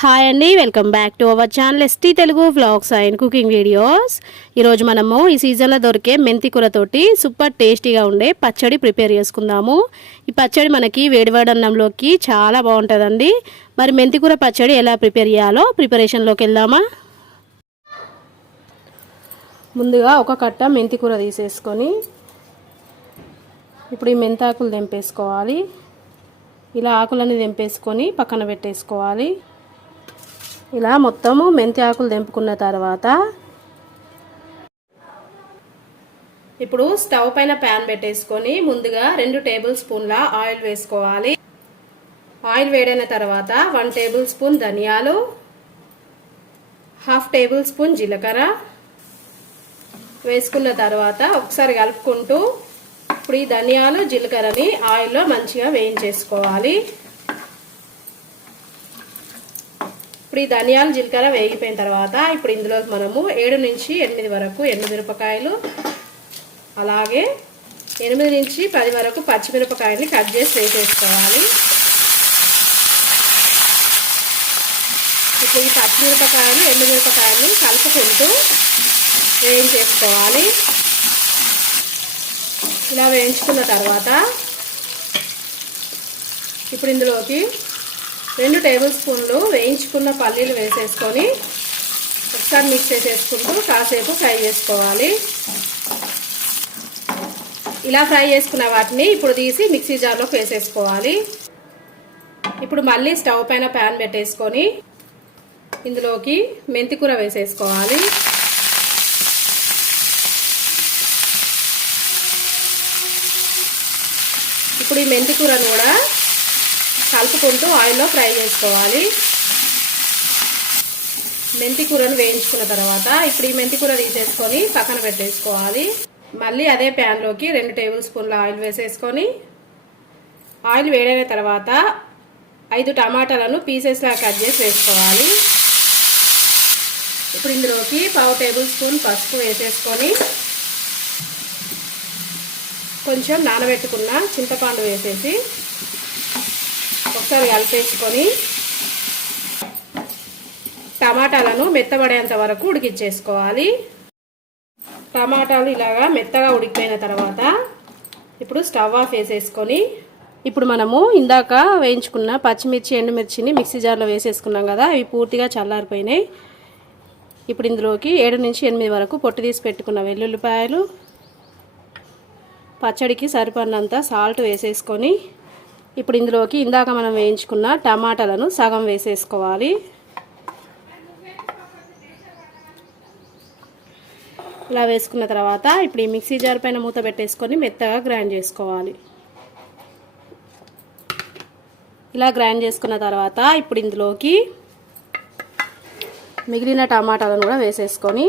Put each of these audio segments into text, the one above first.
Hi అండి, welcome back to our channel ST Telugu vlogs and cooking videos. ఈరోజు మనము ఈ సీజన్లో దొరికే మెంతి కూరతోటి సూపర్ టేస్టీగా ఉండే పచ్చడి ప్రిపేర్ చేసుకుందాము. ఈ పచ్చడి మనకి వేడివేడి అన్నంలోకి చాలా బాగుంటుందండి. మరి మెంతి కూర పచ్చడి ఎలా ప్రిపేర్ చేయాలో ప్రిపరేషన్లోకి వెళ్దామా. ముందుగా ఒక కట్ట మెంతి కూర తీసేసుకొని ఇప్పుడు ఈ మెంతాకులు తెంపేసుకోవాలి. ఇలా ఆకులన్నీ తెంపేసుకొని పక్కన పెట్టేసుకోవాలి. ఇలా మొత్తము మెంతి ఆకులు తెంపుకున్న తర్వాత ఇప్పుడు స్టవ్ పైన ప్యాన్ పెట్టేసుకొని ముందుగా 2 టేబుల్ స్పూన్ల ఆయిల్ వేసుకోవాలి. ఆయిల్ వేడైన తర్వాత 1 టేబుల్ స్పూన్ ధనియాలు, 1/2 టేబుల్ స్పూన్ జీలకర్ర వేసుకున్న తర్వాత ఒకసారి కలుపుకుంటూ ఇప్పుడు ఈ ధనియాలు జీలకర్రని ఆయిల్లో మంచిగా వేయించేసుకోవాలి. ఇప్పుడు ఈ ధనియాలు జీలకర్ర వేగిపోయిన తర్వాత ఇప్పుడు ఇందులో మనము 7 నుంచి 8 వరకు ఎండుమిరపకాయలు, అలాగే 8 నుంచి 10 వరకు పచ్చిమిరపకాయలని కట్ చేసి వేసేసుకోవాలి. ఇప్పుడు ఈ పచ్చిమిరపకాయలు ఎండుమిరపకాయలని కలుపుకుంటూ వేయించేసుకోవాలి. ఇలా వేయించుకున్న తర్వాత ఇప్పుడు ఇందులోకి 2 టేబుల్ స్పూన్లు వేయించుకున్న పల్లీలు వేసేసుకొని ఒకసారి మిక్స్ చేసేసుకుంటూ కాసేపు ఫ్రై చేసుకోవాలి. ఇలా ఫ్రై చేసుకున్న వాటిని ఇప్పుడు తీసి మిక్సీ జార్లోకి వేసేసుకోవాలి. ఇప్పుడు మళ్ళీ స్టవ్ పైన ప్యాన్ పెట్టేసుకొని ఇందులోకి మెంతి కూర వేసేసుకోవాలి. ఇప్పుడు ఈ మెంతి కూరను కూడా కలుపుకుంటూ ఆయిల్లో ఫ్రై చేసుకోవాలి. మెంతి కూరను వేయించుకున్న తర్వాత ఇప్పుడు ఈ మెంతి కూర తీసేసుకొని పక్కన పెట్టేసుకోవాలి. మళ్ళీ అదే ప్యాన్లోకి 2 టేబుల్ స్పూన్ల ఆయిల్ వేసేసుకొని ఆయిల్ వేడైన తర్వాత 5 టమాటాలను పీసెస్లా కట్ చేసి వేసుకోవాలి. ఇప్పుడు ఇందులోకి 1/2 టేబుల్ స్పూన్ పసుపు వేసేసుకొని కొంచెం నానబెట్టుకున్న చింతపండు వేసేసి ఒకసారి కలిపేసుకొని టమాటాలను మెత్తబడేంత వరకు ఉడికించేసుకోవాలి. టమాటాలు ఇలాగా మెత్తగా ఉడికిపోయిన తర్వాత ఇప్పుడు స్టవ్ ఆఫ్ వేసేసుకొని ఇప్పుడు మనము ఇందాక వేయించుకున్న పచ్చిమిర్చి ఎండుమిర్చిని మిక్సీ జార్లో వేసేసుకున్నాం కదా, అవి పూర్తిగా చల్లారిపోయినాయి. ఇప్పుడు ఇందులోకి 7 నుంచి 8 వరకు పొట్టు తీసి పెట్టుకున్న వెల్లుల్లిపాయలు, పచ్చడికి సరిపడినంత సాల్ట్ వేసేసుకొని ఇప్పుడు ఇందులోకి ఇందాక మనం వేయించుకున్న టమాటాలను సగం వేసేసుకోవాలి. ఇలా వేసుకున్న తర్వాత ఇప్పుడు ఈ మిక్సీ జార్ పైన మూత పెట్టేసుకొని మెత్తగా గ్రైండ్ చేసుకోవాలి. ఇలా గ్రైండ్ చేసుకున్న తర్వాత ఇప్పుడు ఇందులోకి మిగిలిన టమాటాలను కూడా వేసేసుకొని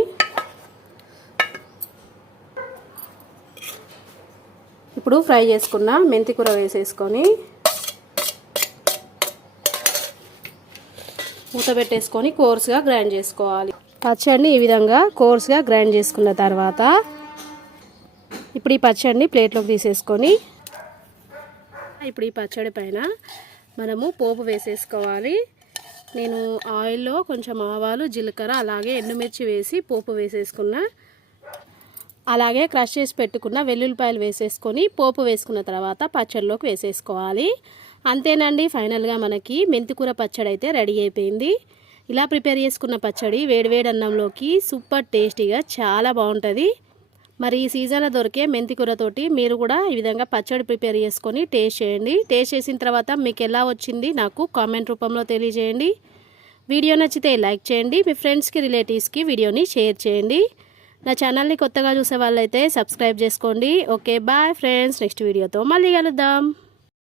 ఇప్పుడు ఫ్రై చేసుకున్న మెంతి కూర వేసేసుకొని మూత పెట్టేసుకొని కోర్స్గా గ్రైండ్ చేసుకోవాలి. పచ్చడిని ఈ విధంగా కోర్స్గా గ్రైండ్ చేసుకున్న తర్వాత ఇప్పుడు ఈ పచ్చడిని ప్లేట్లోకి తీసేసుకొని ఇప్పుడు ఈ పచ్చడి పైన మనము పోపు వేసేసుకోవాలి. నేను ఆయిల్లో కొంచెం ఆవాలు, జీలకర్ర, అలాగే ఎండుమిర్చి వేసి పోపు వేసేసుకున్నా. అలాగే క్రష్ చేసి పెట్టుకున్న వెల్లుల్లిపాయలు వేసేసుకొని పోపు వేసుకున్న తర్వాత పచ్చడిలోకి వేసేసుకోవాలి. అంతేనండి, ఫైనల్గా మనకి మెంతికూర పచ్చడి అయితే రెడీ అయిపోయింది. ఇలా ప్రిపేర్ చేసుకున్న పచ్చడి వేడివేడి అన్నంలోకి సూపర్ టేస్టీగా చాలా బాగుంటుంది. మరి ఈ సీజన్లో దొరికే మెంతికూరతోటి మీరు కూడా ఈ విధంగా పచ్చడి ప్రిపేర్ చేసుకొని టేస్ట్ చేయండి. టేస్ట్ చేసిన తర్వాత మీకు ఎలా వచ్చింది నాకు కామెంట్ రూపంలో తెలియజేయండి. వీడియో నచ్చితే లైక్ చేయండి, మీ ఫ్రెండ్స్కి, రిలేటివ్స్కి వీడియోని షేర్ చేయండి. నా ఛానల్ని కొత్తగా చూసే వాళ్ళైతే సబ్స్క్రైబ్ చేసుకోండి. ఓకే, బాయ్ ఫ్రెండ్స్, నెక్స్ట్ వీడియోతో మళ్ళీ కలుద్దాం.